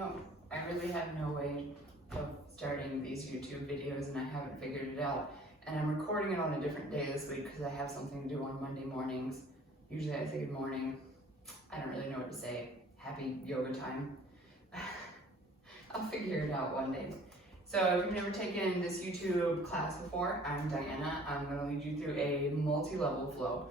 know, I really have no way of starting these YouTube videos and I haven't figured it out. And I'm recording it on a different day this week because I have something to do on Monday mornings. Usually I say good morning. I don't really know what to say. Happy yoga time. I'll figure it out one day. So if you've never taken this YouTube class before, I'm Diana. I'm going to lead you through a multi-level flow.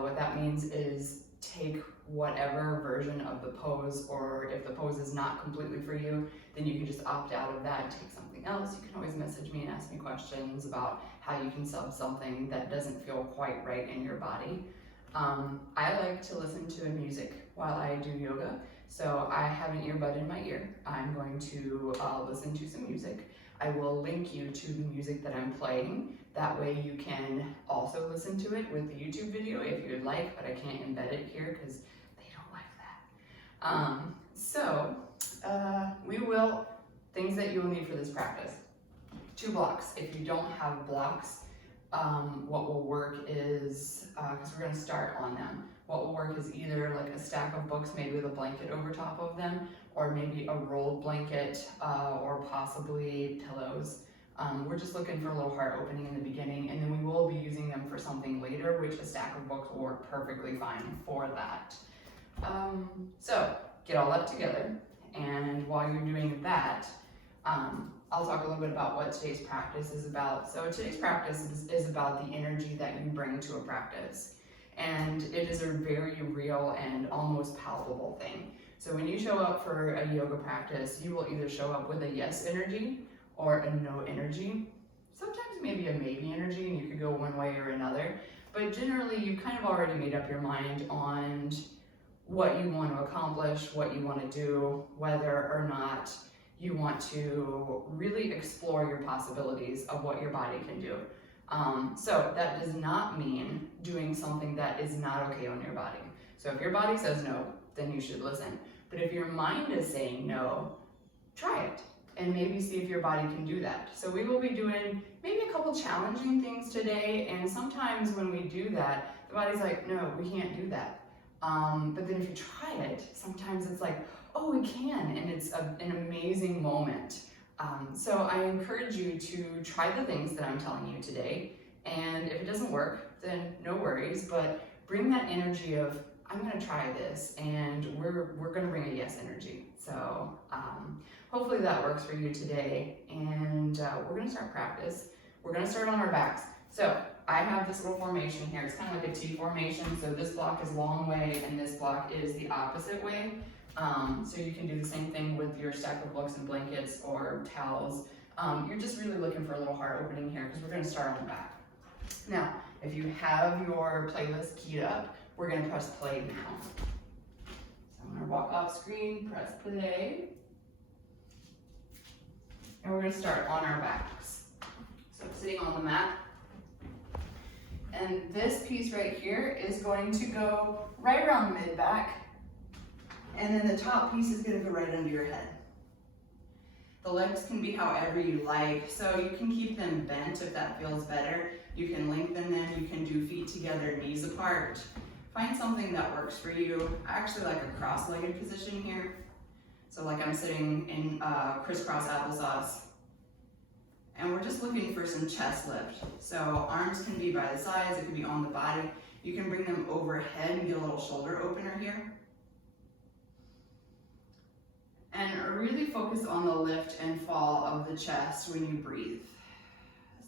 What that means is take whatever version of the pose, or if the pose is not completely for you, then you can just opt out of that and take something else. You can always message me and ask me questions about how you can sub something that doesn't feel quite right in your body. I like to listen to music while I do yoga, so I have an earbud in my ear. I'm going to listen to some music. I will link you to the music that I'm playing. That way you can also listen to it with the YouTube video if you would like, but I can't embed it here because they don't like that. Things that you'll need for this practice. 2 blocks. If you don't have blocks, what will work is, because we're going to start on them, what will work is either like a stack of books, maybe with a blanket over top of them, or maybe a rolled blanket, or possibly pillows. We're just looking for a little heart opening in the beginning, and then we will be using them for something later, which a stack of books will work perfectly fine for that. So get all that together, and while you're doing that, I'll talk a little bit about what today's practice is about. So today's practice is about the energy that you bring to a practice. And it is a very real and almost palpable thing. So when you show up for a yoga practice, you will either show up with a yes energy or a no energy. Sometimes maybe a maybe energy, and you could go one way or another. But generally, you've kind of already made up your mind on what you want to accomplish, what you want to do, whether or not you want to really explore your possibilities of what your body can do. So that does not mean doing something that is not okay on your body. So if your body says no, then you should listen. But if your mind is saying no, try it and maybe see if your body can do that. So we will be doing maybe a couple challenging things today, and sometimes when we do that, the body's like, no, we can't do that. But then if you try it, sometimes it's like, oh, we can, and it's an amazing moment. So I encourage you to try the things that I'm telling you today, and if it doesn't work, then no worries, but bring that energy of, I'm gonna try this, and we're gonna bring a yes energy. So hopefully that works for you today, and we're gonna start practice. We're gonna start on our backs. So I have this little formation here. It's kind of like a T formation. So this block is long way, and this block is the opposite way. So you can do the same thing with your stack of books and blankets or towels. You're just really looking for a little heart opening here because we're going to start on the back. Now, if you have your playlist keyed up, we're going to press play now. So I'm going to walk off screen, press play, and we're going to start on our backs. So sitting on the mat. And this piece right here is going to go right around the mid-back. And then the top piece is going to go right under your head. The legs can be however you like, so you can keep them bent if that feels better. You can lengthen them, you can do feet together, knees apart. Find something that works for you. I actually like a cross-legged position here. So like I'm sitting in crisscross applesauce. And we're just looking for some chest lift. So arms can be by the sides, it can be on the body. You can bring them overhead and get a little shoulder opener here. And really focus on the lift and fall of the chest when you breathe.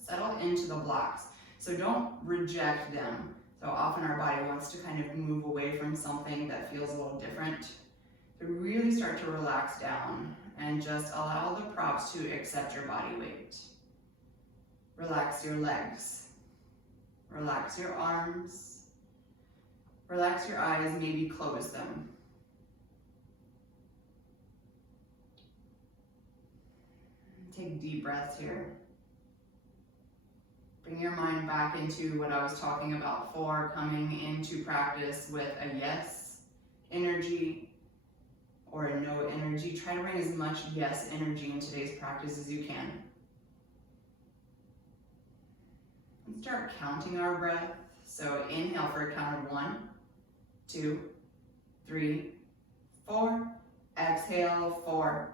Settle into the blocks. So don't reject them. So often our body wants to kind of move away from something that feels a little different. So really start to relax down and just allow the props to accept your body weight. Relax your legs. Relax your arms. Relax your eyes, maybe close them. Take deep breaths here. Bring your mind back into what I was talking about for coming into practice with a yes energy or a no energy. Try to bring as much yes energy in today's practice as you can. And start counting our breath. So inhale for a count of 1, 2, 3, 4, Exhale, 4,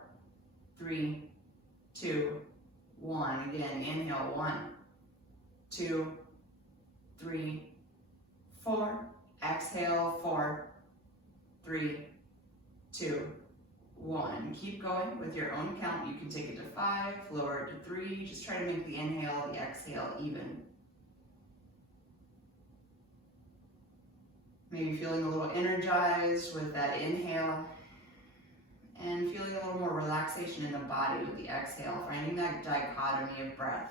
3, 2, 1. Again, inhale, 1, 2, 3, 4. Exhale, 4, 3, 2, 1. Keep going with your own count. You can take it to 5, lower it to 3. Just try to make the inhale, the exhale even. Maybe feeling a little energized with that inhale and feeling a little more relaxation in the body with the exhale, finding that dichotomy of breath.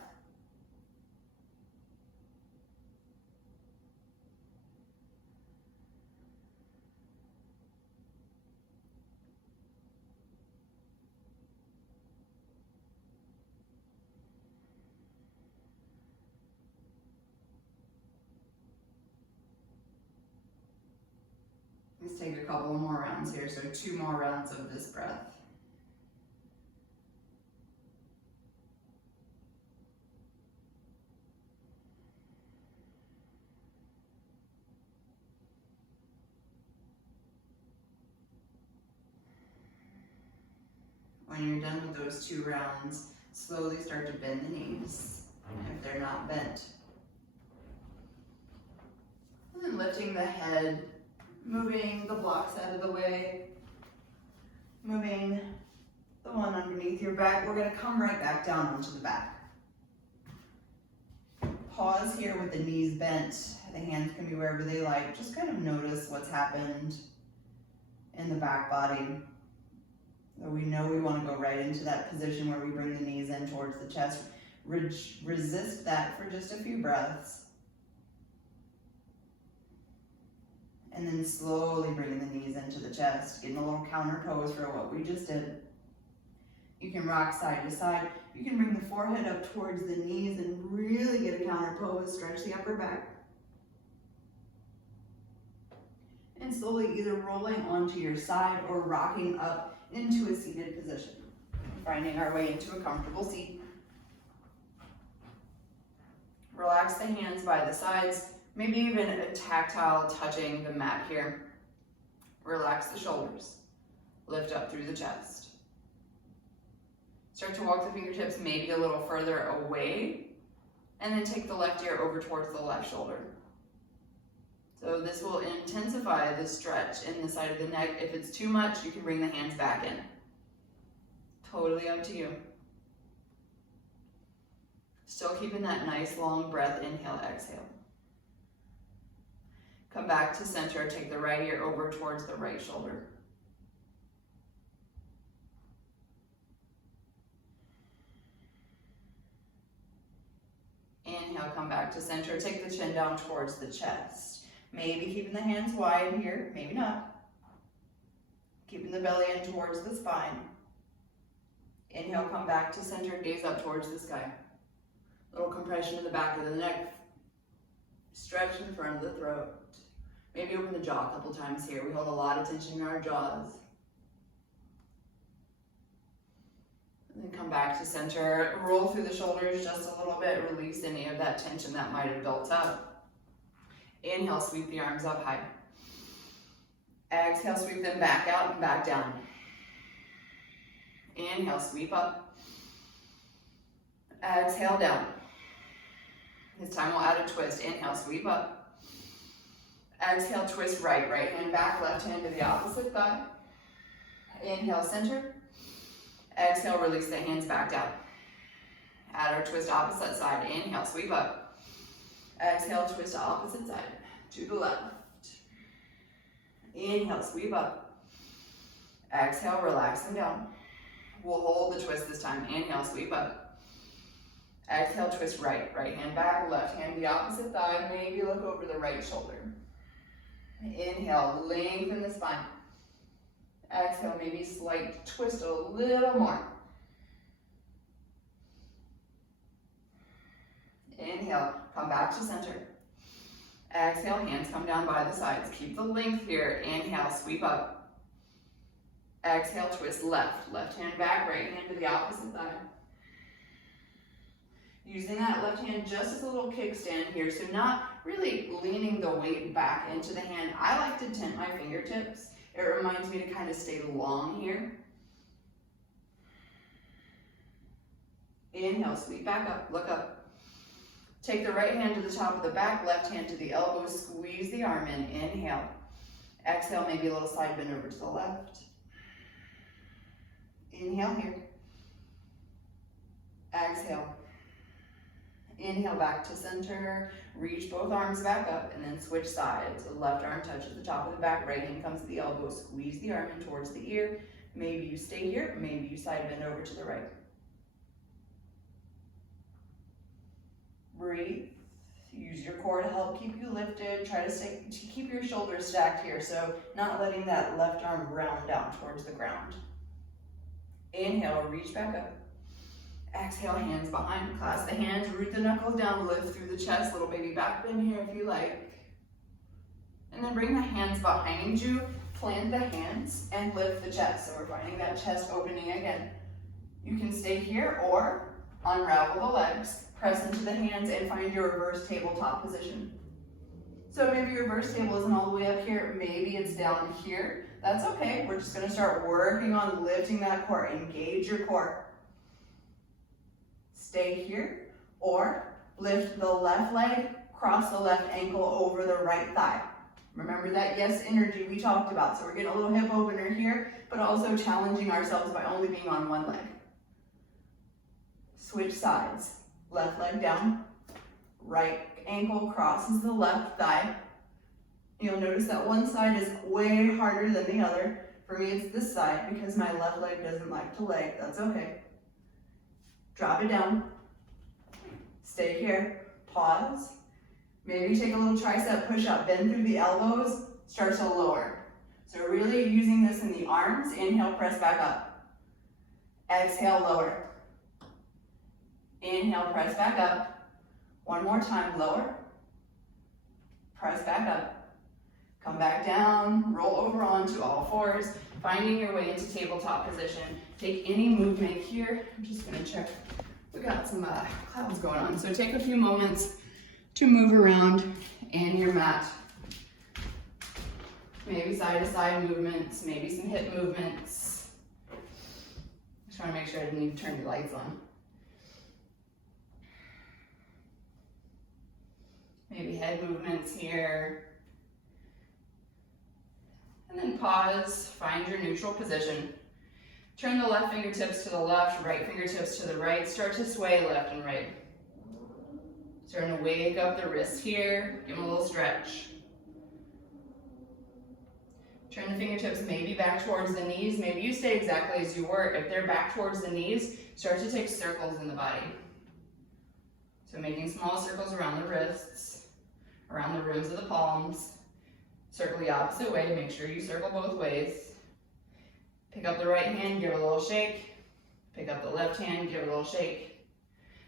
Let's take a couple more rounds here, so 2 more rounds of this breath. When you're done with those 2 rounds, slowly start to bend the knees if they're not bent. And then lifting the head, moving the blocks out of the way, moving the one underneath your back. We're going to come right back down onto the back. Pause here with the knees bent. The hands can be wherever they like. Just kind of notice what's happened in the back body. So we know we want to go right into that position where we bring the knees in towards the chest. Resist that for just a few breaths. And then slowly bringing the knees into the chest, getting a little counter pose for what we just did. You can rock side to side. You can bring the forehead up towards the knees and really get a counter pose, stretch the upper back. And slowly either rolling onto your side or rocking up into a seated position. Finding our way into a comfortable seat. Relax the hands by the sides. Maybe even a tactile touching the mat here. Relax the shoulders. Lift up through the chest. Start to walk the fingertips maybe a little further away, and then take the left ear over towards the left shoulder. So this will intensify the stretch in the side of the neck. If it's too much, you can bring the hands back in. Totally up to you. Still keeping that nice long breath, inhale, exhale. Come back to center, take the right ear over towards the right shoulder. Inhale, come back to center, take the chin down towards the chest. Maybe keeping the hands wide here, maybe not. Keeping the belly in towards the spine. Inhale, come back to center, gaze up towards the sky. Little compression in the back of the neck. Stretch in front of the throat. Maybe open the jaw a couple times here. We hold a lot of tension in our jaws. And then come back to center. Roll through the shoulders just a little bit. Release any of that tension that might have built up. Inhale, sweep the arms up high. Exhale, sweep them back out and back down. Inhale, sweep up. Exhale, down. This time we'll add a twist. Inhale, sweep up. Exhale, twist right. Right hand back, left hand to the opposite thigh. Inhale, center. Exhale, release the hands back down. Add our twist opposite side. Inhale, sweep up. Exhale, twist to opposite side. To the left. Inhale, sweep up. Exhale, relax them down. We'll hold the twist this time. Inhale, sweep up. Exhale, twist right. Right hand back, left hand the opposite thigh. Maybe look over the right shoulder. Inhale, lengthen the spine. Exhale, maybe slight twist a little more. Inhale, come back to center. Exhale, hands come down by the sides. Keep the length here. Inhale, sweep up. Exhale, twist left. Left hand back, right hand to the opposite thigh. Using that left hand just as a little kickstand here, so not really leaning the weight back into the hand. I like to tent my fingertips It reminds me to kind of stay long here. Inhale, sweep back up, look up. Take the right hand to the top of the back, left hand to the elbow, squeeze the arm in, inhale. Exhale, maybe a little side bend over to the left. Inhale here. Exhale. Inhale back to center, reach both arms back up, and then switch sides. The left arm touches the top of the back, right hand comes to the elbow, squeeze the arm in towards the ear. Maybe you stay here, maybe you side bend over to the right. Breathe. Use your core to help keep you lifted. Try to keep your shoulders stacked here, so not letting that left arm round down towards the ground. Inhale, reach back up. Exhale, hands behind, clasp the hands, root the knuckles down, lift through the chest, little baby back bend here if you like. And then bring the hands behind you, plant the hands, and lift the chest. So we're finding that chest opening again. You can stay here or unravel the legs, press into the hands, and find your reverse tabletop position. So maybe your reverse table isn't all the way up here, maybe it's down here. That's okay, we're just gonna start working on lifting that core, engage your core. Stay here, or lift the left leg, cross the left ankle over the right thigh. Remember that yes energy we talked about, so we're getting a little hip opener here, but also challenging ourselves by only being on one leg. Switch sides, left leg down, right ankle crosses the left thigh. You'll notice that one side is way harder than the other. For me, it's this side because my left leg doesn't like to leg, that's okay. Drop it down, stay here, pause. Maybe take a little tricep push-up, bend through the elbows, start to lower. So really using this in the arms, inhale, press back up. Exhale, lower. Inhale, press back up. One more time, lower. Press back up. Come back down, roll over onto all fours, finding your way into tabletop position. Take any movement here. I'm just gonna check. We got some clouds going on. So take a few moments to move around in your mat. Maybe side to side movements, maybe some hip movements. Just trying to make sure I didn't even turn the lights on. Maybe head movements here. And then pause, find your neutral position. Turn the left fingertips to the left, right fingertips to the right. Start to sway left and right. Starting to wake up the wrists here, give them a little stretch. Turn the fingertips maybe back towards the knees. Maybe you stay exactly as you were. If they're back towards the knees, start to take circles in the body. So making small circles around the wrists, around the rims of the palms. Circle the opposite way, make sure you circle both ways. Pick up the right hand, give it a little shake. Pick up the left hand, give it a little shake.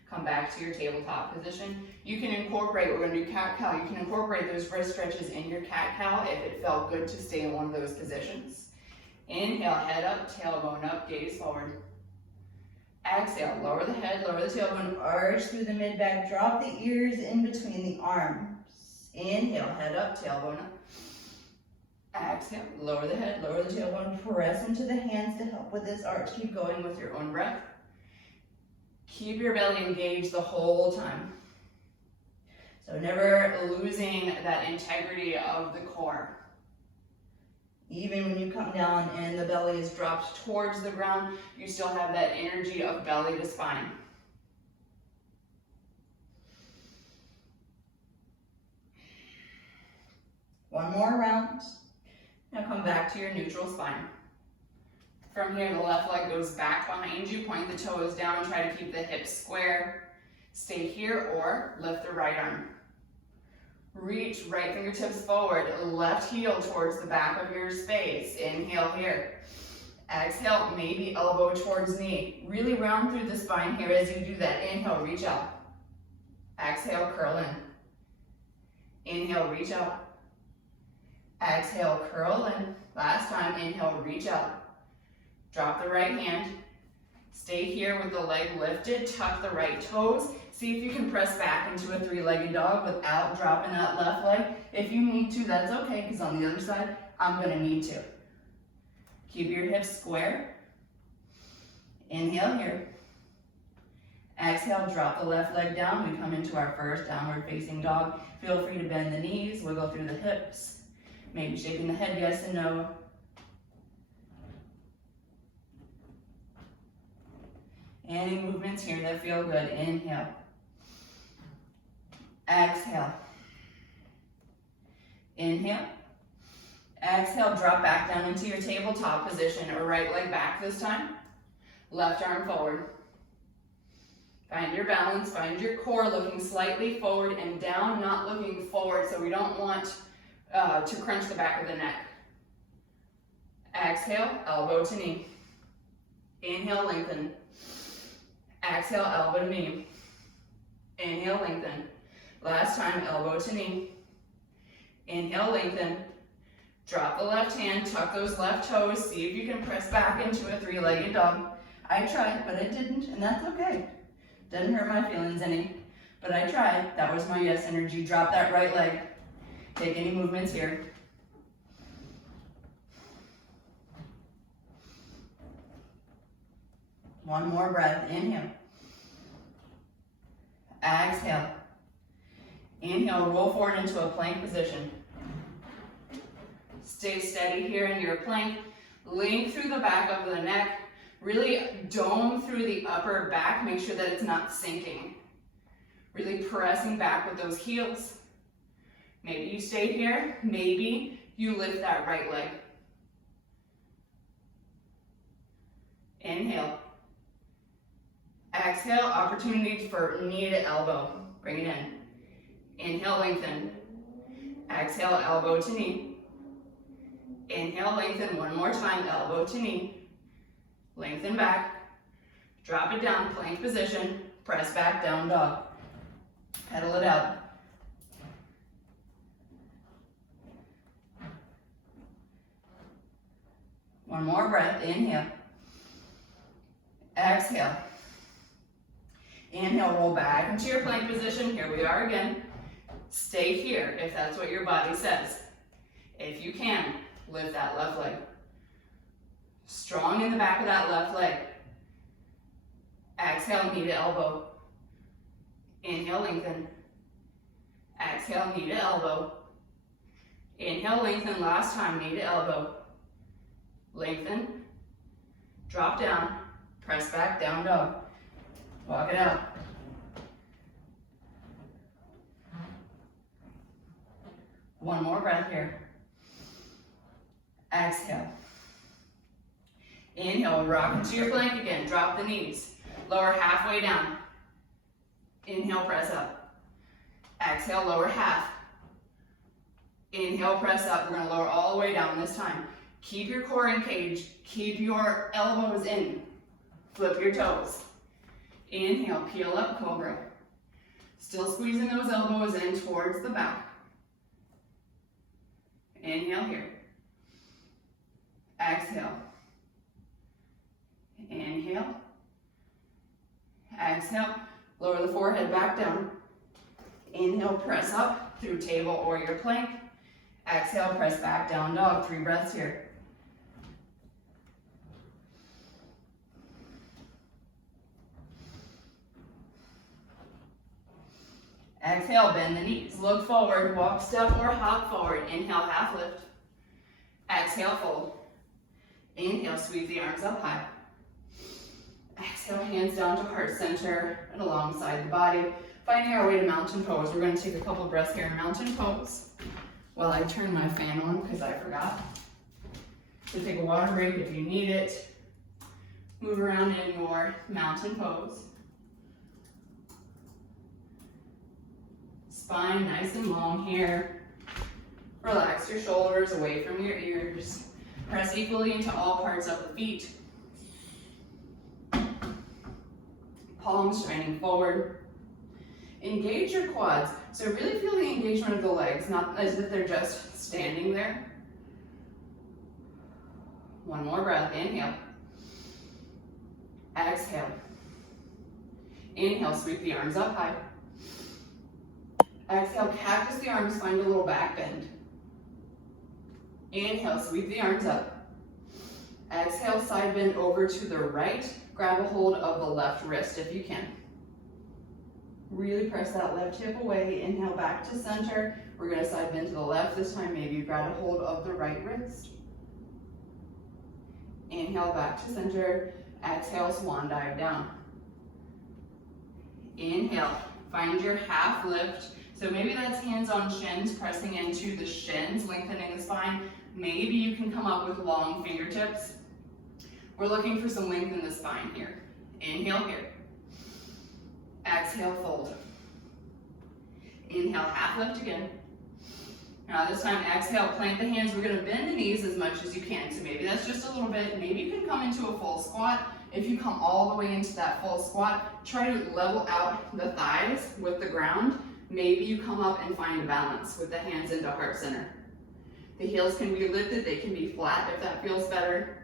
Come back to your tabletop position. You can incorporate, we're gonna do cat-cow, you can incorporate those wrist stretches in your cat-cow if it felt good to stay in one of those positions. Inhale, head up, tailbone up, gaze forward. Exhale, lower the head, lower the tailbone, arch through the mid-back, drop the ears in between the arms. Inhale, head up, tailbone up. Exhale, lower the head, lower the tailbone, press into the hands to help with this arch. Keep going with your own breath. Keep your belly engaged the whole time. So never losing that integrity of the core. Even when you come down and the belly is dropped towards the ground, you still have that energy of belly to spine. One more round. Now come back to your neutral spine. From here, the left leg goes back behind you, point the toes down, try to keep the hips square. Stay here or lift the right arm. Reach right fingertips forward, left heel towards the back of your space. Inhale here. Exhale, maybe elbow towards knee. Really round through the spine here as you do that. Inhale, reach out. Exhale, curl in. Inhale, reach out. Exhale, curl in. Last time, inhale, reach out. Drop the right hand. Stay here with the leg lifted, tuck the right toes. See if you can press back into a three-legged dog without dropping that left leg. If you need to, that's okay, because on the other side, I'm gonna need to. Keep your hips square. Inhale here. Exhale, drop the left leg down. We come into our first downward facing dog. Feel free to bend the knees, wiggle through the hips. Maybe shaking the head yes and no. Any movements here that feel good. Inhale. Exhale. Inhale. Exhale, drop back down into your tabletop position, or right leg back this time. Left arm forward. Find your balance, find your core looking slightly forward and down, not looking forward, so we don't want to crunch the back of the neck. Exhale, elbow to knee. Inhale, lengthen. Exhale, elbow to knee. Inhale, lengthen. Last time, elbow to knee. Inhale, lengthen. Drop the left hand, tuck those left toes, see if you can press back into a three-legged dog. I tried, but I didn't, and that's okay. Didn't hurt my feelings any, but I tried. That was my yes energy. Drop that right leg. Take any movements here. One more breath. Inhale. Exhale. Inhale, roll forward into a plank position. Stay steady here in your plank. Link through the back of the neck. Really dome through the upper back. Make sure that it's not sinking. Really pressing back with those heels. Maybe you stay here. Maybe you lift that right leg. Inhale. Exhale, opportunity for knee to elbow. Bring it in. Inhale, lengthen. Exhale, elbow to knee. Inhale, lengthen one more time, elbow to knee. Lengthen back. Drop it down, plank position. Press back, down dog. Pedal it out. One more breath, inhale. Exhale. Inhale, roll back into your plank position. Here we are again. Stay here if that's what your body says. If you can, lift that left leg. Strong in the back of that left leg. Exhale, knee to elbow. Inhale, lengthen. Exhale, knee to elbow. Inhale, lengthen. Last time, knee to elbow. Lengthen. Drop down. Press back, down dog. Walk it out. One more breath here. Exhale. Inhale, rock into your plank again. Drop the knees. Lower halfway down. Inhale, press up. Exhale, lower half. Inhale, press up. We're going to lower all the way down this time. Keep your core engaged. Keep your elbows in. Flip your toes. Inhale, peel up, cobra. Still squeezing those elbows in towards the back. Inhale here. Exhale. Inhale. Exhale. Lower the forehead back down. Inhale, press up through table or your plank. Exhale, press back, down dog. 3 breaths here. Exhale, bend the knees. Look forward, walk, step, or hop forward. Inhale, half lift. Exhale, fold. Inhale, sweep the arms up high. Exhale, hands down to heart center and alongside the body. Finding our way to mountain pose. We're going to take a couple breaths here in mountain pose while I turn my fan on because I forgot. So take a water break if you need it. Move around in your mountain pose. Spine nice and long here. Relax your shoulders away from your ears. Press equally into all parts of the feet. Palms shining forward. Engage your quads. So really feel the engagement of the legs, not as if they're just standing there. One more breath. Inhale. Exhale. Inhale, sweep the arms up high. Exhale, cactus the arms, find a little back bend. Inhale, sweep the arms up. Exhale, side bend over to the right. Grab a hold of the left wrist if you can. Really press that left hip away. Inhale, back to center. We're gonna side bend to the left this time. Maybe you grab a hold of the right wrist. Inhale, back to center. Exhale, swan dive down. Inhale, find your half lift. So maybe that's hands on shins, pressing into the shins, lengthening the spine. Maybe you can come up with long fingertips. We're looking for some length in the spine here. Inhale here. Exhale, fold. Inhale, half lift again. Now this time, exhale, plant the hands. We're gonna bend the knees as much as you can. So maybe that's just a little bit. Maybe you can come into a full squat. If you come all the way into that full squat, try to level out the thighs with the ground. Maybe you come up and find balance with the hands into heart center. The heels can be lifted, they can be flat if that feels better.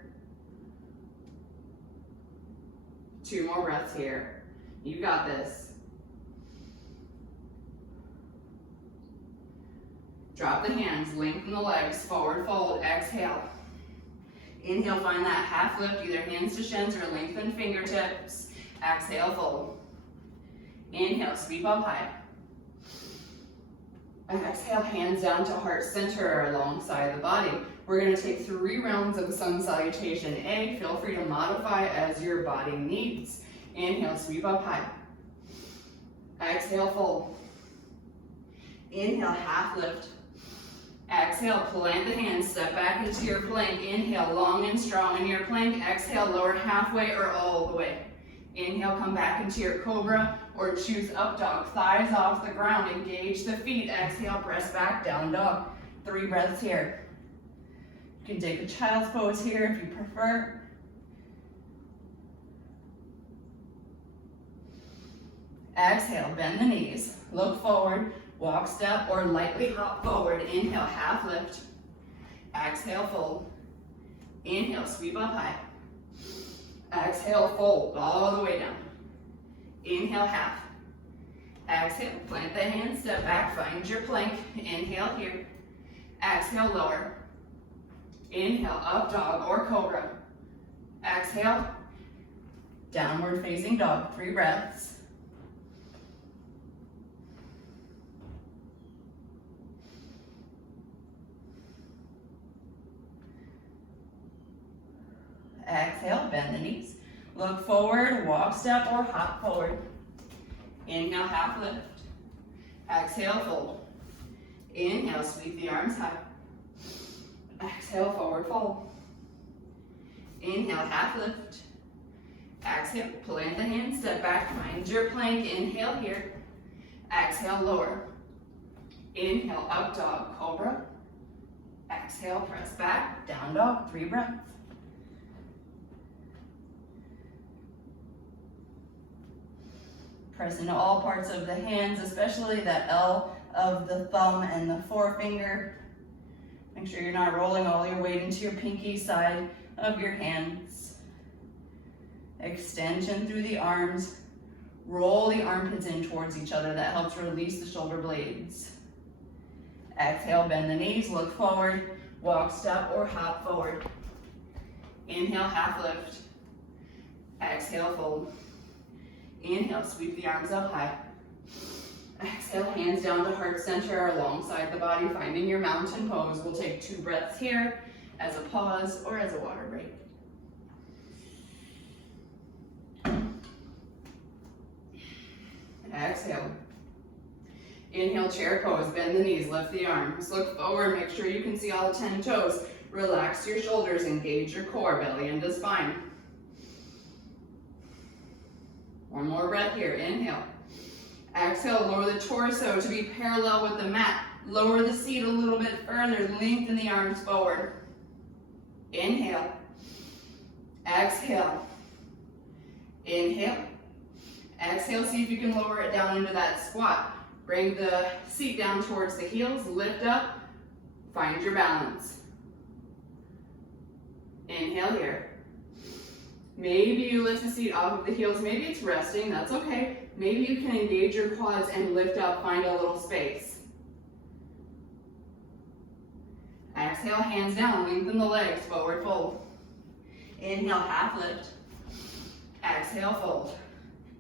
2 more breaths here. You got this. Drop the hands, lengthen the legs, forward fold, exhale. Inhale, find that half lift, either hands to shins or lengthen fingertips. Exhale, fold. Inhale, sweep up high. And exhale, hands down to heart center alongside the body. We're gonna take 3 rounds of sun salutation A. Feel free to modify as your body needs. Inhale, sweep up high. Exhale, fold. Inhale, half lift. Exhale, plant the hands, step back into your plank. Inhale, long and strong in your plank. Exhale, lower halfway or all the way. Inhale, come back into your cobra or choose up dog. Thighs off the ground, engage the feet. Exhale, press back, down dog. 3 breaths here. You can take a child's pose here if you prefer. Exhale, bend the knees, look forward, walk, step, or lightly hop forward. Inhale, half lift. Exhale, fold. Inhale, sweep up high. Exhale, fold all the way down. Inhale, half. Exhale, plant the hands, step back, find your plank. Inhale here. Exhale, lower. Inhale, up dog or cobra. Exhale, downward facing dog. 3 breaths. Exhale, bend the knees. Look forward, walk, step, or hop forward. Inhale, half lift. Exhale, fold. Inhale, sweep the arms high. Exhale, forward fold. Inhale, half lift. Exhale, plant the hands, step back, find your plank. Inhale here. Exhale, lower. Inhale, up dog, cobra. Exhale, press back, down dog, 3 breaths. Press into all parts of the hands, especially that L of the thumb and the forefinger. Make sure you're not rolling all your weight into your pinky side of your hands. Extension through the arms. Roll the armpits in towards each other. That helps release the shoulder blades. Exhale, bend the knees, look forward, walk, step, or hop forward. Inhale, half lift. Exhale, fold. Inhale, sweep the arms up high. Exhale, hands down to heart center alongside the body, finding your mountain pose. We'll take 2 breaths here as a pause or as a water break. Exhale. Inhale, chair pose. Bend the knees, lift the arms. Look forward, make sure you can see all 10 toes. Relax your shoulders, engage your core, belly into spine. 1 more breath here. Inhale. Exhale, lower the torso to be parallel with the mat. Lower the seat a little bit further. Lengthen the arms forward. Inhale. Exhale. Inhale. Exhale, see if you can lower it down into that squat. Bring the seat down towards the heels. Lift up. Find your balance. Inhale here. Maybe you lift the seat off of the heels. Maybe it's resting, that's okay. Maybe you can engage your quads and lift up, find a little space. Exhale, hands down, lengthen the legs, forward fold. Inhale, half lift. Exhale, fold.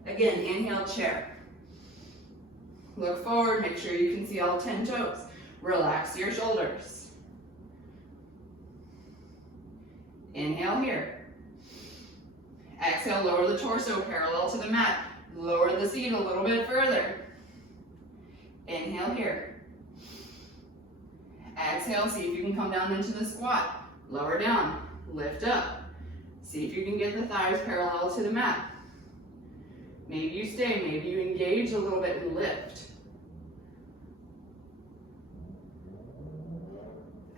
Again, inhale, chair. Look forward, make sure you can see all 10 toes. Relax your shoulders. Inhale here. Exhale, lower the torso parallel to the mat. Lower the seat a little bit further. Inhale here. Exhale, see if you can come down into the squat. Lower down, lift up. See if you can get the thighs parallel to the mat. Maybe you stay, maybe you engage a little bit and lift.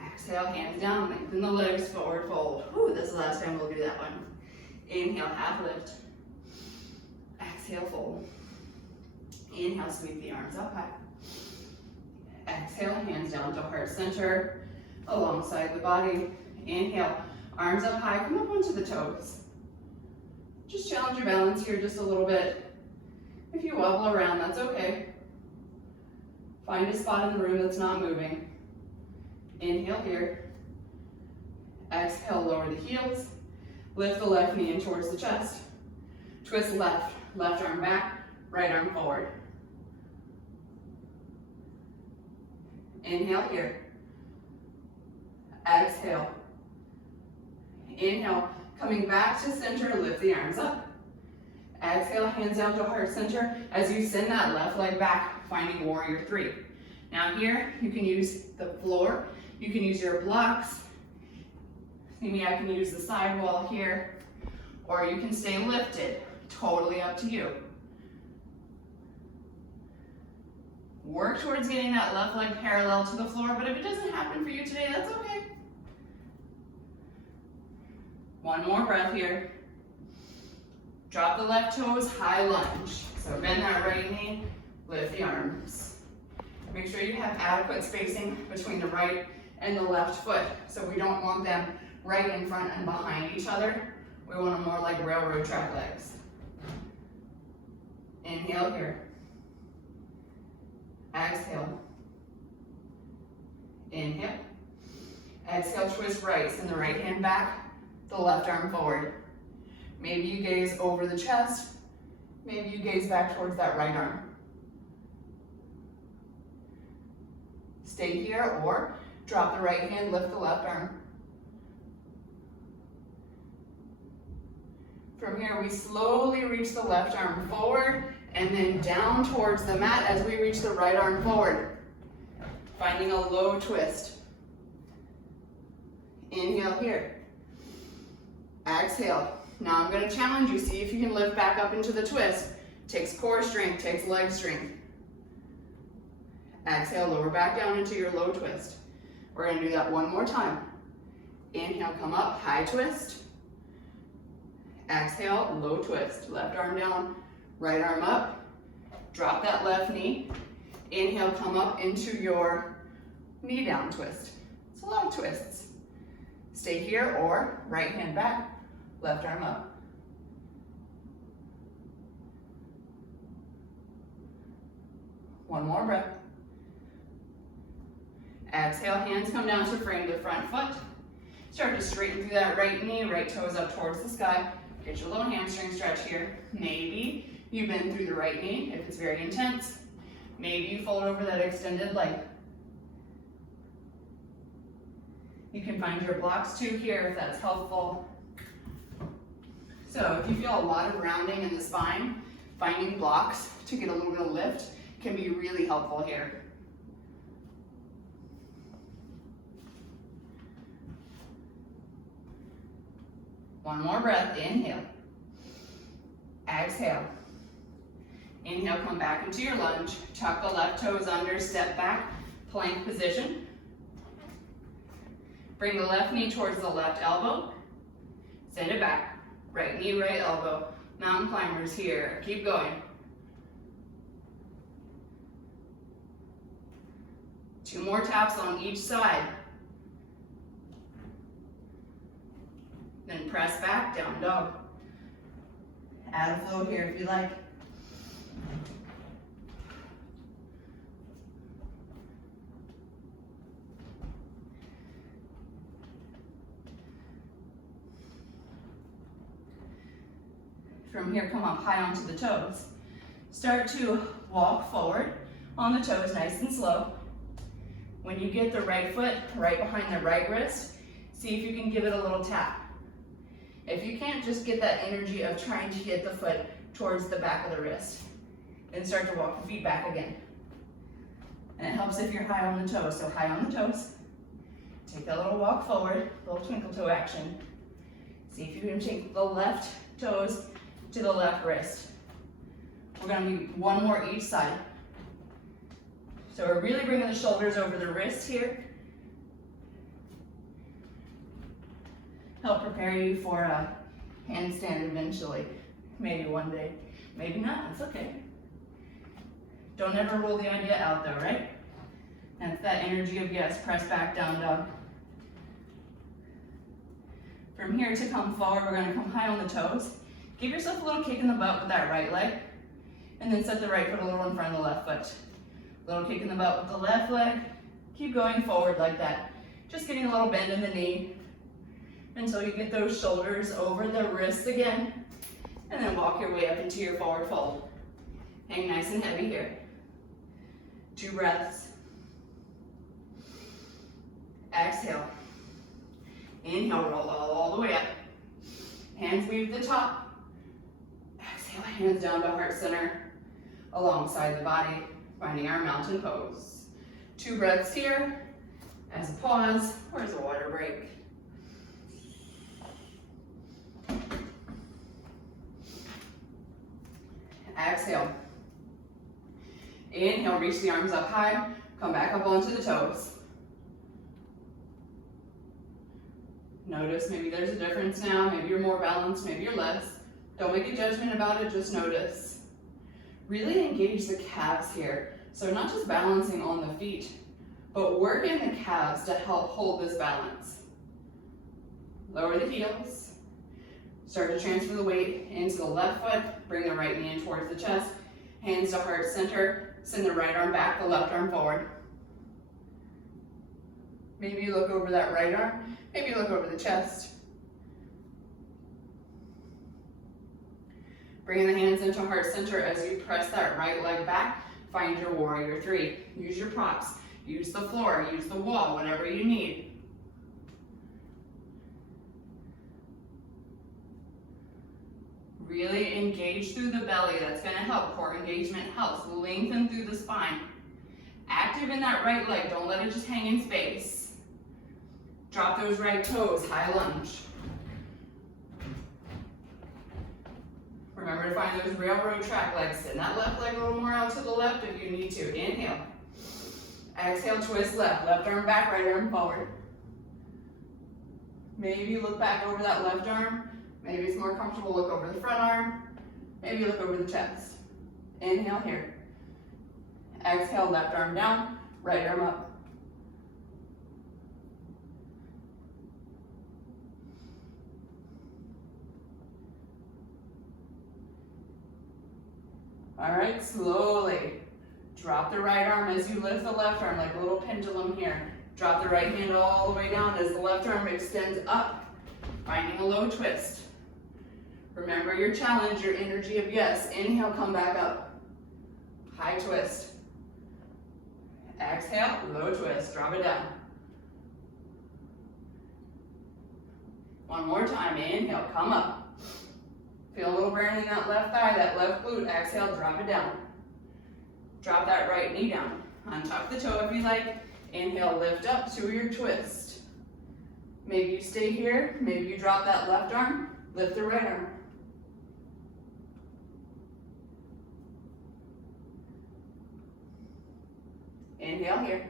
Exhale, hands down, lengthen the legs, forward fold. Whew, this is the last time we'll do that one. Inhale, half lift. Exhale, fold. Inhale, sweep the arms up high. Exhale, hands down to heart center, alongside the body. Inhale, arms up high, come up onto the toes. Just challenge your balance here just a little bit. If you wobble around, that's okay. Find a spot in the room that's not moving. Inhale here. Exhale, lower the heels. Lift the left knee in towards the chest. Twist left, left arm back, right arm forward. Inhale here. Exhale. Inhale, coming back to center, lift the arms up. Exhale, hands down to heart center as you send that left leg back, finding warrior three. Now here, you can use the floor, you can use your blocks. Maybe I can use the side wall here, or you can stay lifted, totally up to you. Work towards getting that left leg parallel to the floor, but if it doesn't happen for you today, that's okay. One more breath here. Drop the left toes, high lunge. So bend that right knee, lift the arms. Make sure you have adequate spacing between the right and the left foot. So we don't want them right in front and behind each other. We want them more like railroad track legs. Inhale here. Exhale. Inhale. Exhale, twist right. Send the right hand back, the left arm forward. Maybe you gaze over the chest. Maybe you gaze back towards that right arm. Stay here or drop the right hand, lift the left arm. From here, we slowly reach the left arm forward and then down towards the mat as we reach the right arm forward. Finding a low twist. Inhale here. Exhale. Now I'm going to challenge you. See if you can lift back up into the twist. Takes core strength, takes leg strength. Exhale, lower back down into your low twist. We're going to do that one more time. Inhale, come up, high twist. Exhale, low twist. Left arm down, right arm up. Drop that left knee. Inhale, come up into your knee down twist. It's a lot of twists. Stay here or right hand back, left arm up. One more breath. Exhale, hands come down to frame the front foot. Start to straighten through that right knee, right toes up towards the sky. Get your little hamstring stretch here. Maybe you bend through the right knee if it's very intense. Maybe you fold over that extended leg. You can find your blocks too here if that's helpful. So if you feel a lot of rounding in the spine, finding blocks to get a little bit of lift can be really helpful here. One more breath, inhale. Exhale. Inhale, come back into your lunge. Tuck the left toes under, step back, plank position. Bring the left knee towards the left elbow. Send it back. Right knee, right elbow. Mountain climbers here. Keep going. 2 more taps on each side. Then press back, down dog. Add a flow here if you like. From here, come up high onto the toes. Start to walk forward on the toes, nice and slow. When you get the right foot right behind the right wrist, see if you can give it a little tap. If you can't, just get that energy of trying to get the foot towards the back of the wrist. Then start to walk the feet back again. And it helps if you're high on the toes. So high on the toes. Take that little walk forward, little twinkle toe action. See if you can take the left toes to the left wrist. We're gonna be one more each side. So we're really bringing the shoulders over the wrist here. Help prepare you for a handstand eventually. Maybe one day, maybe not, it's okay. Don't ever rule the idea out though, right? That's that energy of yes, press back, down dog. From here to come forward, we're gonna come high on the toes. Give yourself a little kick in the butt with that right leg, and then set the right foot a little in front of the left foot. Little kick in the butt with the left leg. Keep going forward like that. Just getting a little bend in the knee until you get those shoulders over the wrists again, and then walk your way up into your forward fold. Hang nice and heavy here. 2 breaths. Exhale. Inhale, roll all the way up. Hands weave the top. Exhale, hands down to heart center, alongside the body, finding our mountain pose. 2 breaths here. As a pause, or as a water break. Exhale. Inhale, reach the arms up high, come back up onto the toes. Notice maybe there's a difference now, maybe you're more balanced, maybe you're less. Don't make a judgment about it, just notice. Really engage the calves here. So not just balancing on the feet, but working the calves to help hold this balance. Lower the heels. Start to transfer the weight into the left foot, bring the right knee in towards the chest, hands to heart center, send the right arm back, the left arm forward. Maybe you look over that right arm, maybe you look over the chest. Bringing the hands into heart center as you press that right leg back, find your warrior 3. Use your props, use the floor, use the wall, whatever you need. Really engage through the belly, that's gonna help. Core engagement helps. Lengthen through the spine. Active in that right leg, don't let it just hang in space. Drop those right toes, high lunge. Remember to find those railroad track legs. Send that left leg a little more out to the left if you need to. Inhale. Exhale, twist left. Left arm back, right arm forward. Maybe you look back over that left arm. Maybe it's more comfortable, look over the front arm. Maybe look over the chest. Inhale here. Exhale, left arm down, right arm up. All right, slowly. Drop the right arm as you lift the left arm like a little pendulum here. Drop the right hand all the way down as the left arm extends up, finding a low twist. Remember your challenge, your energy of yes. Inhale, come back up. High twist. Exhale, low twist, drop it down. One more time, inhale, come up. Feel a little burn in that left thigh, that left glute. Exhale, drop it down. Drop that right knee down. Untuck the toe if you like. Inhale, lift up to your twist. Maybe you stay here, maybe you drop that left arm, lift the right arm. Inhale here.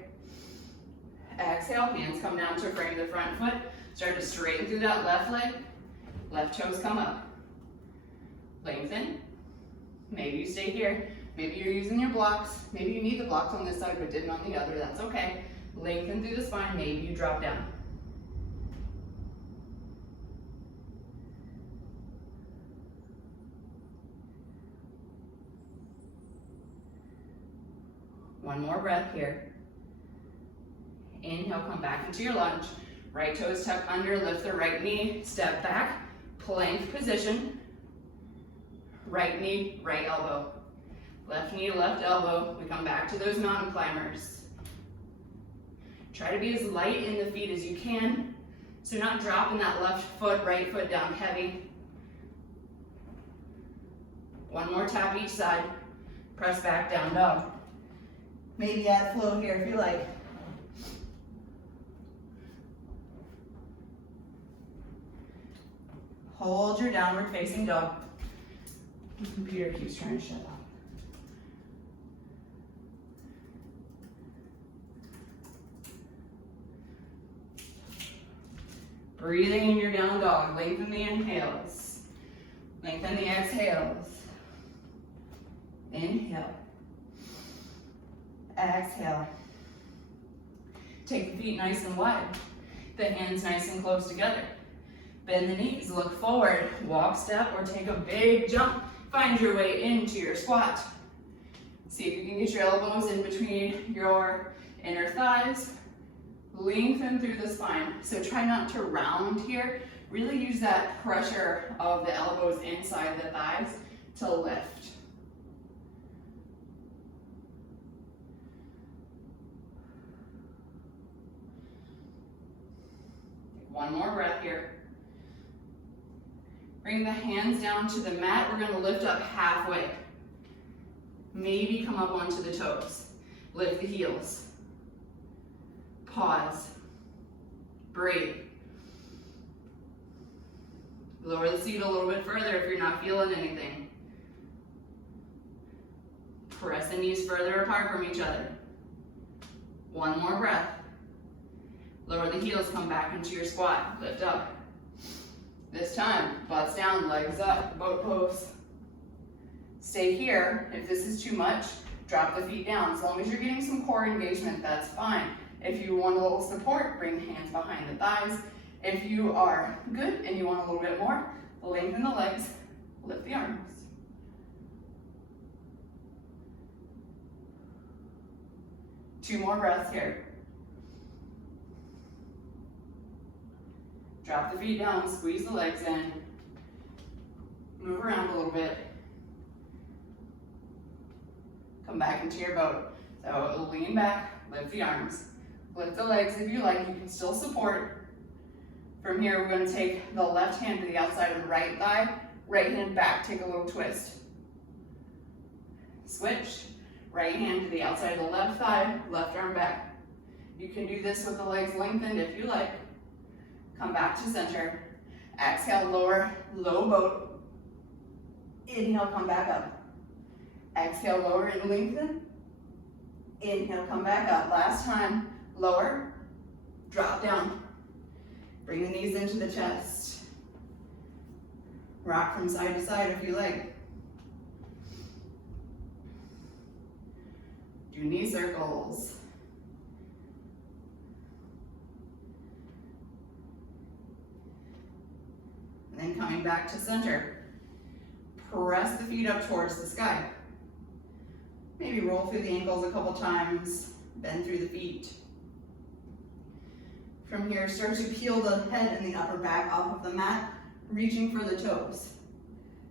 Exhale, hands come down to frame the front foot. Start to straighten through that left leg. Left toes come up. Lengthen. Maybe you stay here. Maybe you're using your blocks. Maybe you need the blocks on this side but didn't on the other. That's okay. Lengthen through the spine. Maybe you drop down. One more breath here. Inhale, come back into your lunge. Right toes tuck under, lift the right knee, step back, plank position. Right knee, right elbow. Left knee, left elbow. We come back to those mountain climbers. Try to be as light in the feet as you can, so not dropping that left foot, right foot down heavy. One more tap each side. Press back, down dog. Maybe add flow here if you like. Hold your downward facing dog. The computer keeps trying to shut off. Breathing in your down dog. Lengthen the inhales. Lengthen the exhales. Inhale. Exhale. Take the feet nice and wide. The hands nice and close together. Bend the knees, look forward, walk, step, or take a big jump. Find your way into your squat. See if you can get your elbows in between your inner thighs. Lengthen through the spine. So try not to round here. Really use that pressure of the elbows inside the thighs to lift. One more breath here. Bring the hands down to the mat. We're going to lift up halfway. Maybe come up onto the toes. Lift the heels. Pause. Breathe. Lower the seat a little bit further if you're not feeling anything. Press the knees further apart from each other. One more breath. Lower the heels, come back into your squat. Lift up. This time, butts down, legs up, boat pose. Stay here. If this is too much, drop the feet down. As long as you're getting some core engagement, that's fine. If you want a little support, bring the hands behind the thighs. If you are good and you want a little bit more, lengthen the legs, lift the arms. Two more breaths here. Drop the feet down, squeeze the legs in. Move around a little bit. Come back into your boat. So lean back, lift the arms. Lift the legs if you like, you can still support. From here, we're going to take the left hand to the outside of the right thigh, right hand back, take a little twist. Switch, right hand to the outside of the left thigh, left arm back. You can do this with the legs lengthened if you like. Come back to center. Exhale, lower, low boat. Inhale, come back up. Exhale, lower and lengthen. Inhale, come back up. Last time, lower, drop down. Bring the knees into the chest. Rock from side to side if you like. Do knee circles. And then coming back to center. Press the feet up towards the sky. Maybe roll through the ankles a couple times, bend through the feet. From here, start to peel the head and the upper back off of the mat, reaching for the toes.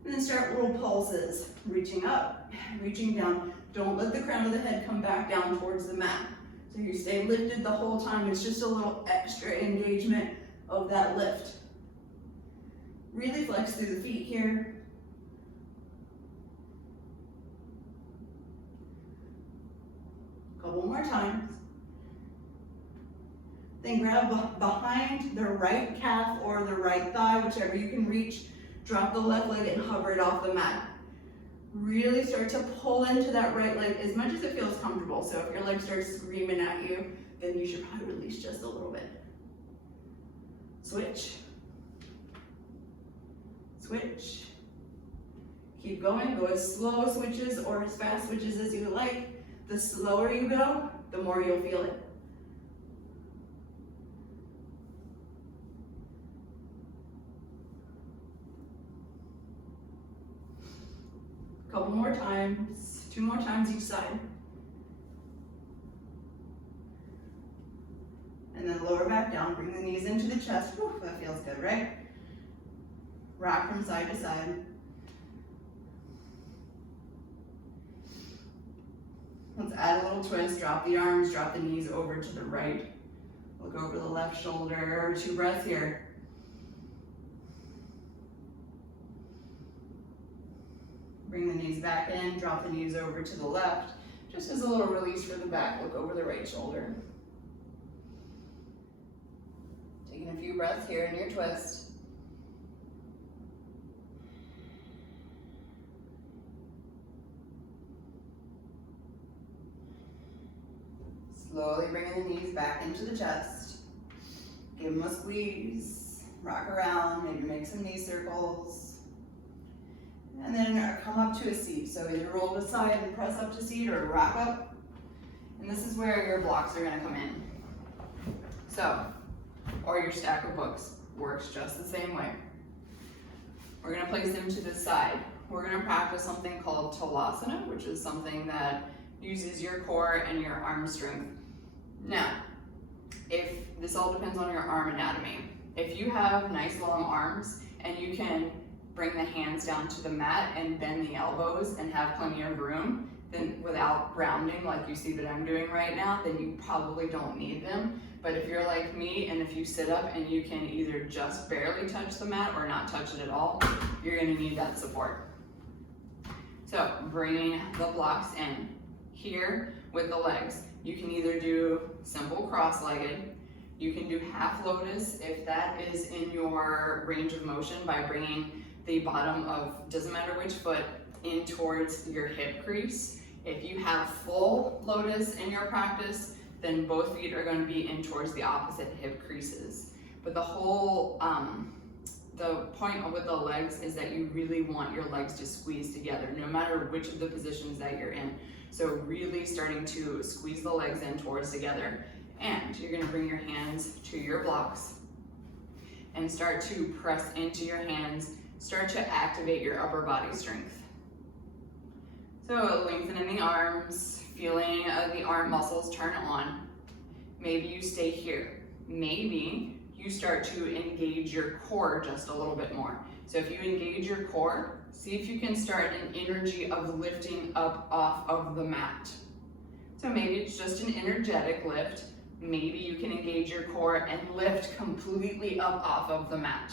And then start little pulses, reaching up, reaching down. Don't let the crown of the head come back down towards the mat. So you stay lifted the whole time. It's just a little extra engagement of that lift. Really flex through the feet here. Couple more times. Then grab behind the right calf or the right thigh, whichever you can reach. Drop the left leg and hover it off the mat. Really start to pull into that right leg as much as it feels comfortable. So if your leg starts screaming at you, then you should probably release just a little bit. Switch. Switch. Keep going. Go as slow switches or as fast switches as you like. The slower you go, the more you'll feel it. Couple more times, 2 more times each side. And then lower back down, bring the knees into the chest. Whew, that feels good, right? Rock from side to side. add a little twist, drop the arms, drop the knees over to the right. Look over the left shoulder, 2 breaths here. Bring the knees back in, drop the knees over to the left. Just as a little release for the back, look over the right shoulder. Taking a few breaths here in your twist. Slowly bringing the knees back into the chest. Give them a squeeze, rock around, maybe make some knee circles. And then come up to a seat. So either roll to the side and press up to seat or rock up. And this is where your blocks are gonna come in. So, or your stack of books, works just the same way. We're gonna place them to the side. We're gonna practice something called Talasana, which is something that uses your core and your arm strength. Now, if this all depends on your arm anatomy. If you have nice long arms and you can bring the hands down to the mat and bend the elbows and have plenty of room, then without rounding like you see that I'm doing right now, then you probably don't need them. But if you're like me and if you sit up and you can either just barely touch the mat or not touch it at all, you're gonna need that support. So bringing the blocks in here with the legs. You can either do simple cross-legged, you can do half lotus if that is in your range of motion by bringing the bottom of, doesn't matter which foot, in towards your hip crease. If you have full lotus in your practice, then both feet are going to be in towards the opposite hip creases. But the whole, the point with the legs is that you really want your legs to squeeze together, no matter which of the positions that you're in. So really starting to squeeze the legs in towards together. And you're gonna bring your hands to your blocks and start to press into your hands, start to activate your upper body strength. So lengthening the arms, feeling the arm muscles turn on. Maybe you stay here. Maybe you start to engage your core just a little bit more. So if you engage your core, see if you can start an energy of lifting up off of the mat. So maybe it's just an energetic lift. Maybe you can engage your core and lift completely up off of the mat.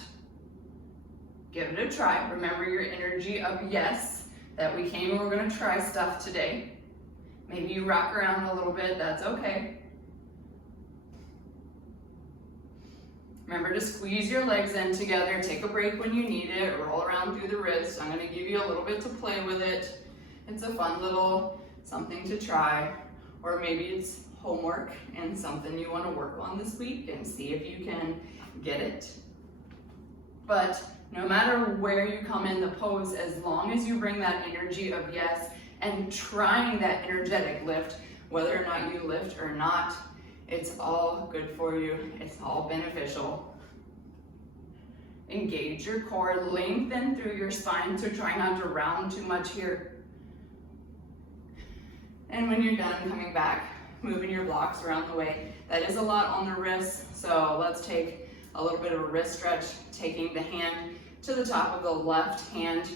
Give it a try. Remember your energy of yes, that we came and we're gonna try stuff today. Maybe you rock around a little bit, that's okay. Remember to squeeze your legs in together, take a break when you need it, roll around through the wrist. I'm gonna give you a little bit to play with it. It's a fun little something to try, or maybe it's homework and something you wanna work on this week and see if you can get it. But no matter where you come in the pose, as long as you bring that energy of yes and trying that energetic lift, whether or not you lift or not, it's all good for you. It's all beneficial. Engage your core, lengthen through your spine, so try not to round too much here. And when you're done coming back, moving your blocks around the way. That is a lot on the wrists, so let's take a little bit of a wrist stretch, taking the hand to the top of the left hand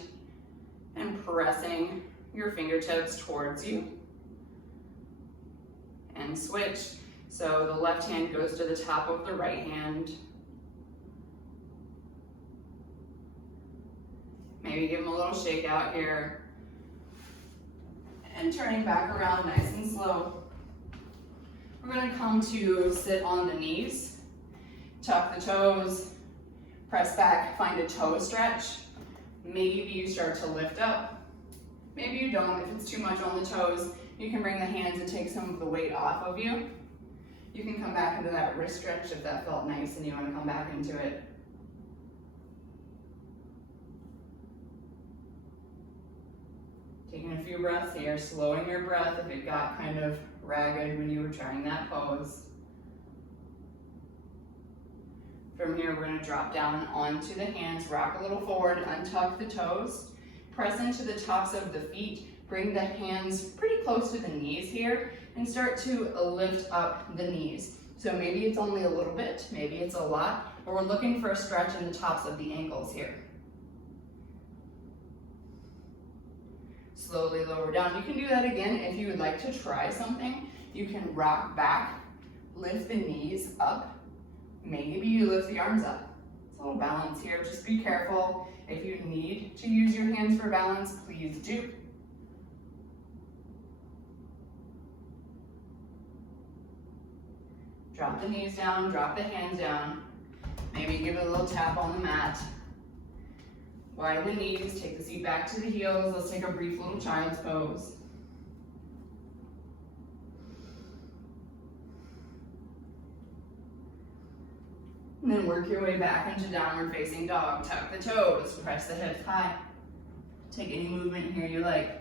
and pressing your fingertips towards you. And switch. So the left hand goes to the top of the right hand. Maybe give them a little shake out here. And turning back around nice and slow. We're gonna come to sit on the knees. Tuck the toes, press back, find a toe stretch. Maybe you start to lift up. Maybe you don't. If it's too much on the toes, you can bring the hands and take some of the weight off of you. You can come back into that wrist stretch if that felt nice and you want to come back into it. Taking a few breaths here, slowing your breath if it got kind of ragged when you were trying that pose. From here, we're going to drop down onto the hands, rock a little forward, untuck the toes, press into the tops of the feet, bring the hands pretty close to the knees here, and start to lift up the knees. So maybe it's only a little bit, maybe it's a lot, but we're looking for a stretch in the tops of the ankles here. Slowly lower down. You can do that again if you would like to try something. You can rock back, lift the knees up. Maybe you lift the arms up. It's a little balance here. Just be careful. If you need to use your hands for balance, please do. Drop the knees down, drop the hands down. Maybe give it a little tap on the mat. Widen the knees, take the seat back to the heels. Let's take a brief little child's pose. And then work your way back into downward facing dog. Tuck the toes, press the hips high. Take any movement here you like.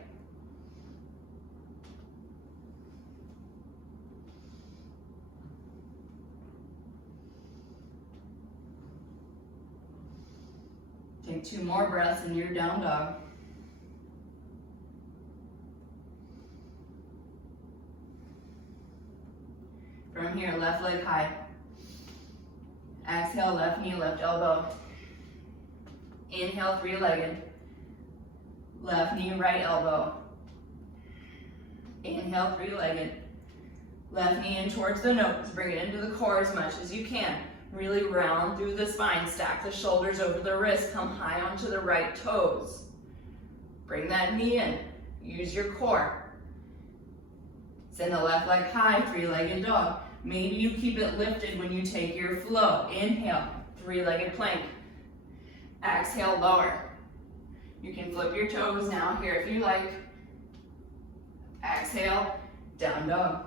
Take 2 more breaths in your down dog. From here, left leg high. Exhale, left knee, left elbow. Inhale, 3-legged. Left knee, right elbow. Inhale, 3-legged. Left knee in towards the nose. Bring it into the core as much as you can. Really round through the spine. Stack the shoulders over the wrist. Come high onto the right toes. Bring that knee in. Use your core. Send the left leg high, 3-legged dog. Maybe you keep it lifted when you take your flow. Inhale, 3-legged plank. Exhale, lower. You can flip your toes now here if you like. Exhale, down dog.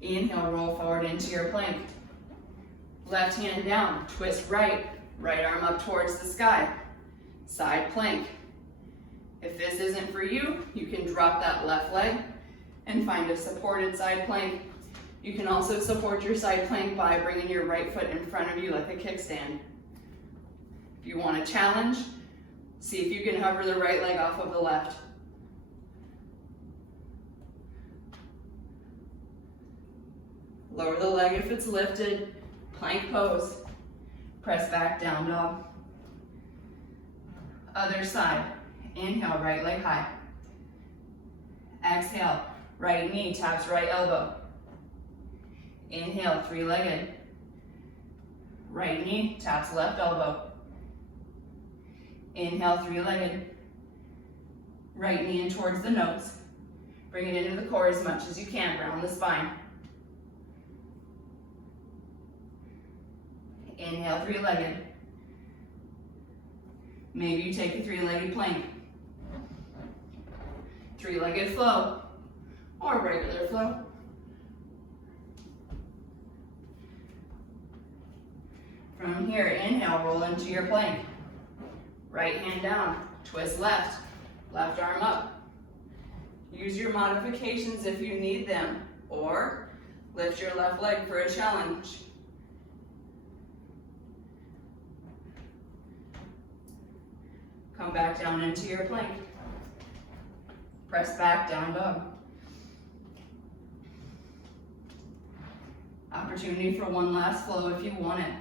Inhale, roll forward into your plank. Left hand down, twist right. Right arm up towards the sky. Side plank. If this isn't for you, you can drop that left leg and find a supported side plank. You can also support your side plank by bringing your right foot in front of you like a kickstand. If you want to challenge, see if you can hover the right leg off of the left. Lower the leg if it's lifted, plank pose. Press back, down dog. Other side. Inhale, right leg high. Exhale, right knee taps right elbow. Inhale, 3-legged. Right knee taps left elbow. Inhale, 3-legged. Right knee in towards the nose. Bring it into the core as much as you can, round the spine. Inhale, 3-legged. Maybe you take a 3-legged plank. 3-legged flow, or regular flow. From here, inhale, roll into your plank. Right hand down, twist left, left arm up. Use your modifications if you need them, or lift your left leg for a challenge. Come back down into your plank. Press back, down dog. Opportunity for one last flow if you want it.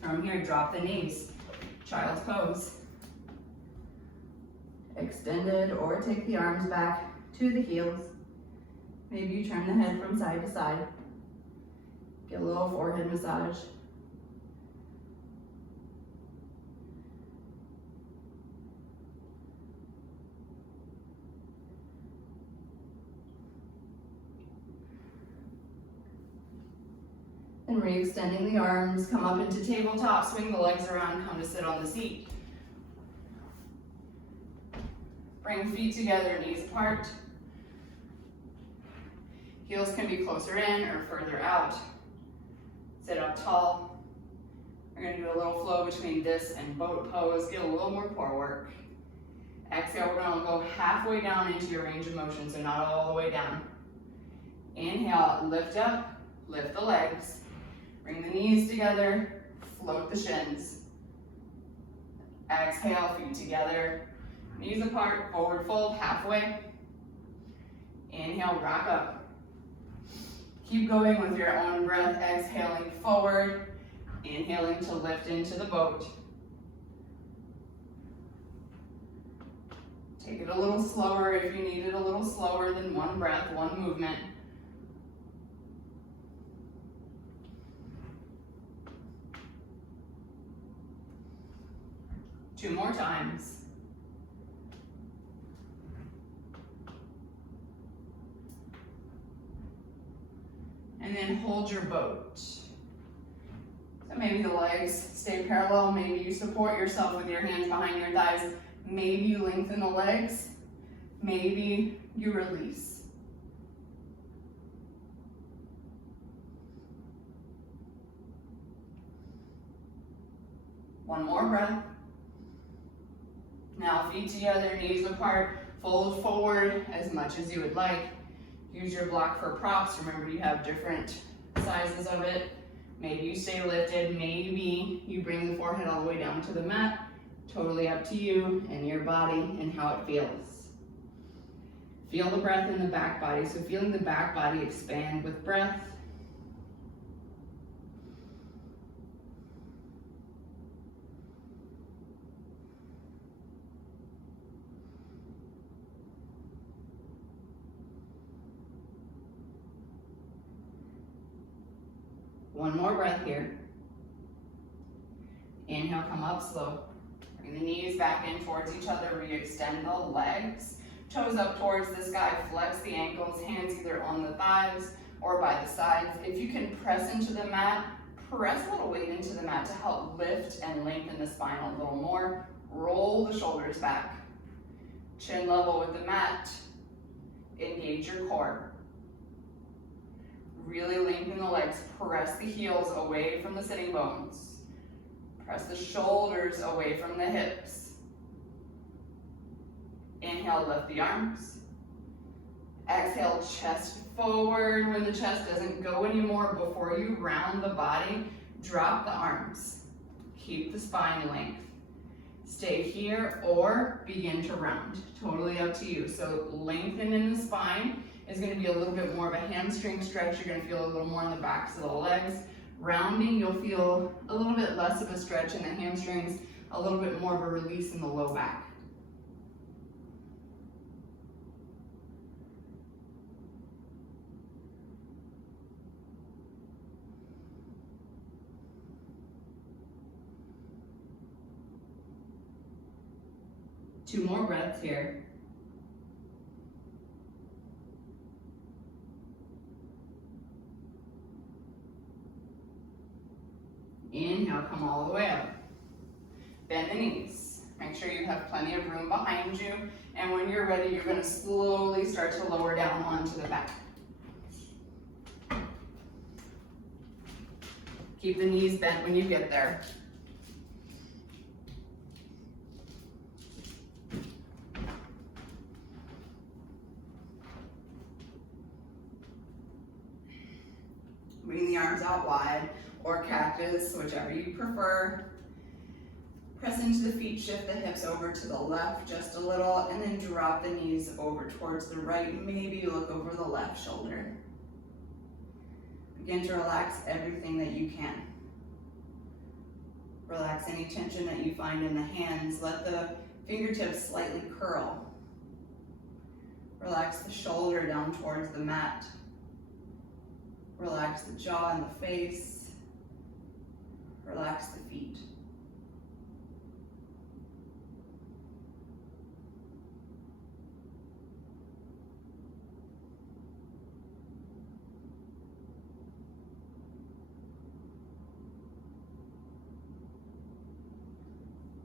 From here, drop the knees. Child's pose. Extended, or take the arms back to the heels. Maybe you turn the head from side to side. Get a little forehead massage. And re-extending the arms, come up into tabletop, swing the legs around, come to sit on the seat. Bring feet together, knees apart. Heels can be closer in or further out. Sit up tall. We're going to do a little flow between this and boat pose. Get a little more core work. Exhale, we're going to go halfway down into your range of motion, so not all the way down. Inhale, lift up, lift the legs. Bring the knees together, float the shins. Exhale, feet together, knees apart, forward fold, halfway. Inhale, rock up. Keep going with your own breath, exhaling forward, inhaling to lift into the boat. Take it a little slower if you need it a little slower than one breath, one movement. Two more times. And then hold your boat. So maybe the legs stay parallel, maybe you support yourself with your hands behind your thighs, maybe you lengthen the legs, maybe you release. One more breath. Now feet together, knees apart, fold forward as much as you would like. Use your block for props. Remember, you have different sizes of it. Maybe you stay lifted, maybe you bring the forehead all the way down to the mat. Totally up to you and your body and how it feels. Feel the breath in the back body. So feeling the back body expand with breath. One more breath here. Inhale, come up slow. Bring the knees back in towards each other. Re-extend the legs. Toes up towards the sky. Flex the ankles. Hands either on the thighs or by the sides. If you can press into the mat, press a little weight into the mat to help lift and lengthen the spine a little more. Roll the shoulders back. Chin level with the mat. Engage your core. Really lengthen the legs. Press the heels away from the sitting bones. Press the shoulders away from the hips. Inhale, lift the arms. Exhale, chest forward. When the chest doesn't go anymore, before you round the body, drop the arms. Keep the spine length. Stay here or begin to round. Totally up to you. So lengthen in the spine is going to be a little bit more of a hamstring stretch. You're going to feel a little more on the backs of the legs. Rounding, you'll feel a little bit less of a stretch in the hamstrings, a little bit more of a release in the low back. Two more breaths here. Inhale, come all the way up. Bend the knees. Make sure you have plenty of room behind you. And when you're ready, you're going to slowly start to lower down onto the back. Keep the knees bent when you get there. Bring the arms out wide, or cactus, whichever you prefer. Press into the feet, shift the hips over to the left just a little, and then drop the knees over towards the right. Maybe look over the left shoulder. Begin to relax everything that you can. Relax any tension that you find in the hands. Let the fingertips slightly curl. Relax the shoulder down towards the mat. Relax the jaw and the face. Relax the feet.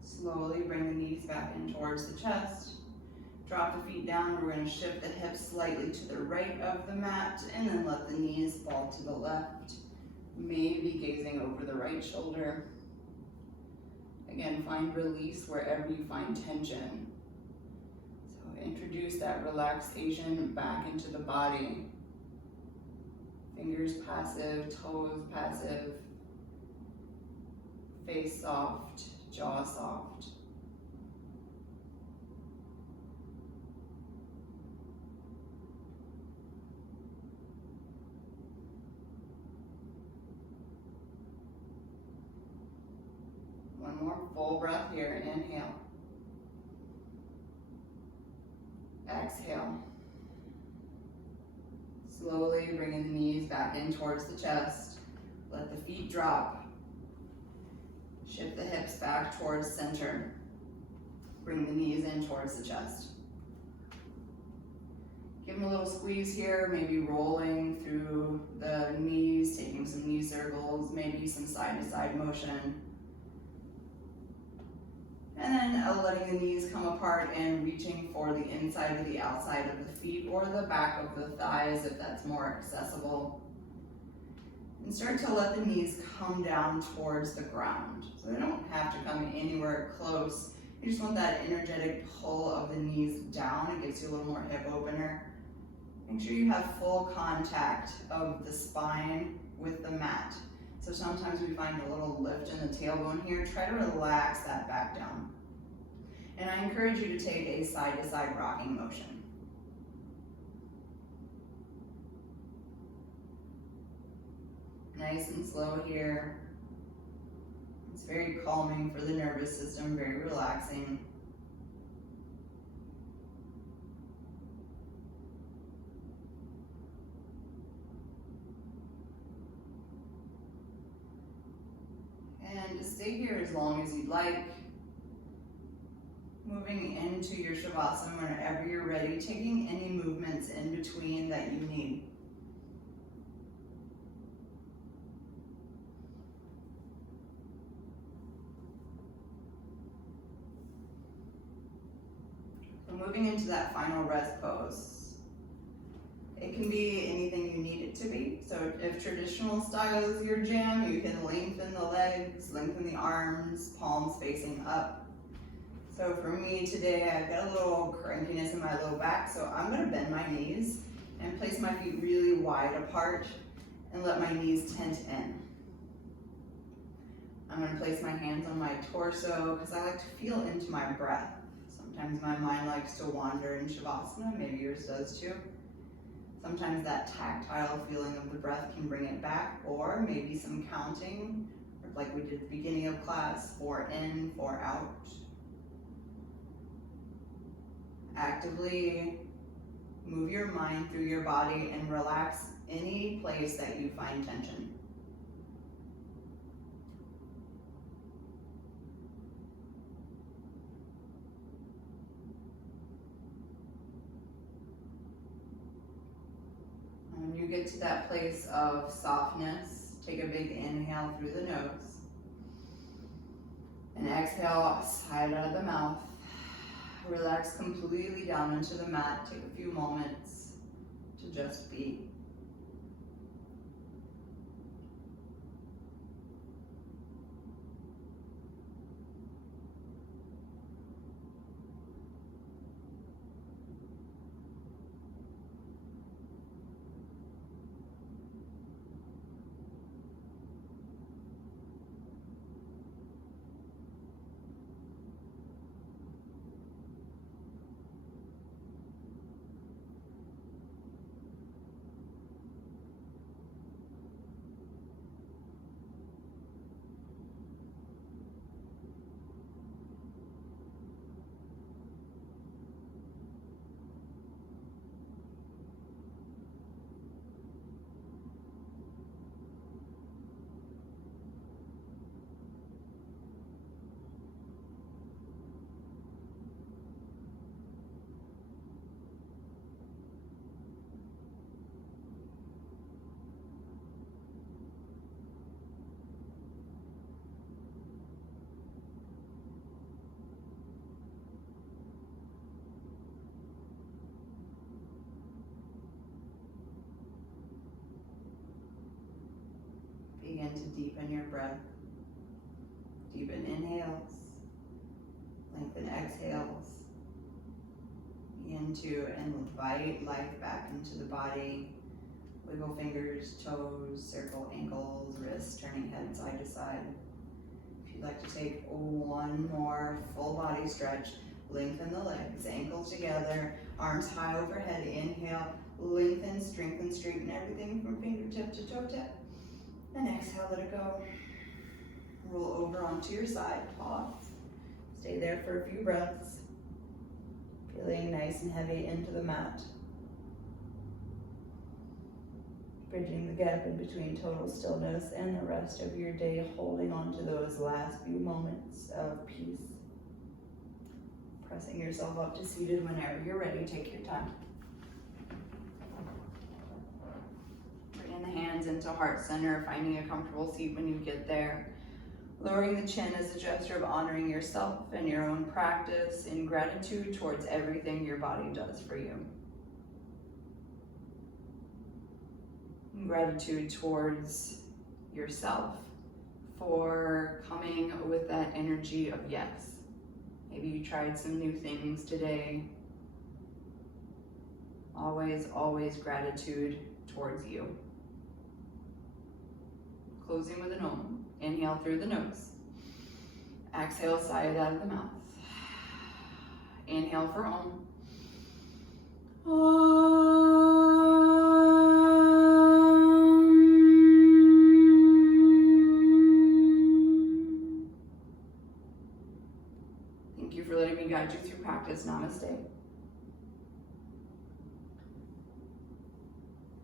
Slowly bring the knees back in towards the chest. Drop the feet down. We're going to shift the hips slightly to the right of the mat and then let the knees fall to the left. Maybe gazing over the right shoulder. Again, find release wherever you find tension. So introduce that relaxation back into the body. Fingers passive, toes passive. Face soft, jaw soft. more full breath here. Inhale. Exhale. Slowly bringing the knees back in towards the chest. Let the feet drop. Shift the hips back towards center. Bring the knees in towards the chest. Give them a little squeeze here, maybe rolling through the knees, taking some knee circles, maybe some side-to-side motion. And then letting the knees come apart and reaching for the inside or the outside of the feet or the back of the thighs if that's more accessible. And start to let the knees come down towards the ground. So they don't have to come anywhere close. You just want that energetic pull of the knees down. It gives you a little more hip opener. Make sure you have full contact of the spine with the mat. So sometimes we find a little lift in the tailbone here. Try to relax that back down. And I encourage you to take a side-to-side rocking motion. Nice and slow here. It's very calming for the nervous system, very relaxing. And just stay here as long as you'd like. Moving into your Shavasana whenever you're ready, taking any movements in between that you need. So moving into that final rest pose. It can be anything you need it to be. So if traditional style is your jam, you can lengthen the legs, lengthen the arms, palms facing up. So for me today, I've got a little crankiness in my low back, so I'm gonna bend my knees and place my feet really wide apart and let my knees tent in. I'm gonna place my hands on my torso because I like to feel into my breath. Sometimes my mind likes to wander in Shavasana, maybe yours does too. Sometimes that tactile feeling of the breath can bring it back, or maybe some counting, like we did at the beginning of class, 4 in, 4 out. Actively move your mind through your body and relax any place that you find tension. When you get to that place of softness, take a big inhale through the nose. And exhale, sigh out of the mouth. Relax completely down into the mat. Take a few moments to just be. Begin to deepen your breath. Deepen inhales, lengthen exhales. Begin to invite life back into the body. Wiggle fingers, toes, circle ankles, wrists, turning head side to side. If you'd like to take one more full body stretch, lengthen the legs, ankles together, arms high overhead. Inhale, lengthen, strengthen, straighten everything from fingertip to toe tip. And exhale, let it go. Roll over onto your side, pause. Stay there for a few breaths. Feeling nice and heavy into the mat. Bridging the gap in between total stillness and the rest of your day, holding on to those last few moments of peace. Pressing yourself up to seated whenever you're ready, take your time. Bringing the hands into heart center, finding a comfortable seat when you get there. Lowering the chin as a gesture of honoring yourself and your own practice in gratitude towards everything your body does for you. Gratitude towards yourself for coming with that energy of yes. Maybe you tried some new things today. Always, always gratitude towards you. Closing with an Om. Inhale through the nose. Exhale, sigh it out of the mouth. Inhale for Om. Thank you for letting me guide you through practice. Namaste.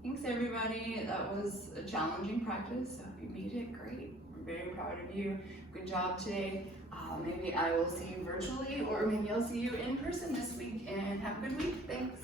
Thanks everybody. That was a challenging practice. So if you made it, great. I'm very proud of you. Good job today. Maybe I will see you virtually, or maybe I'll see you in person this week, and have a good week. Thanks.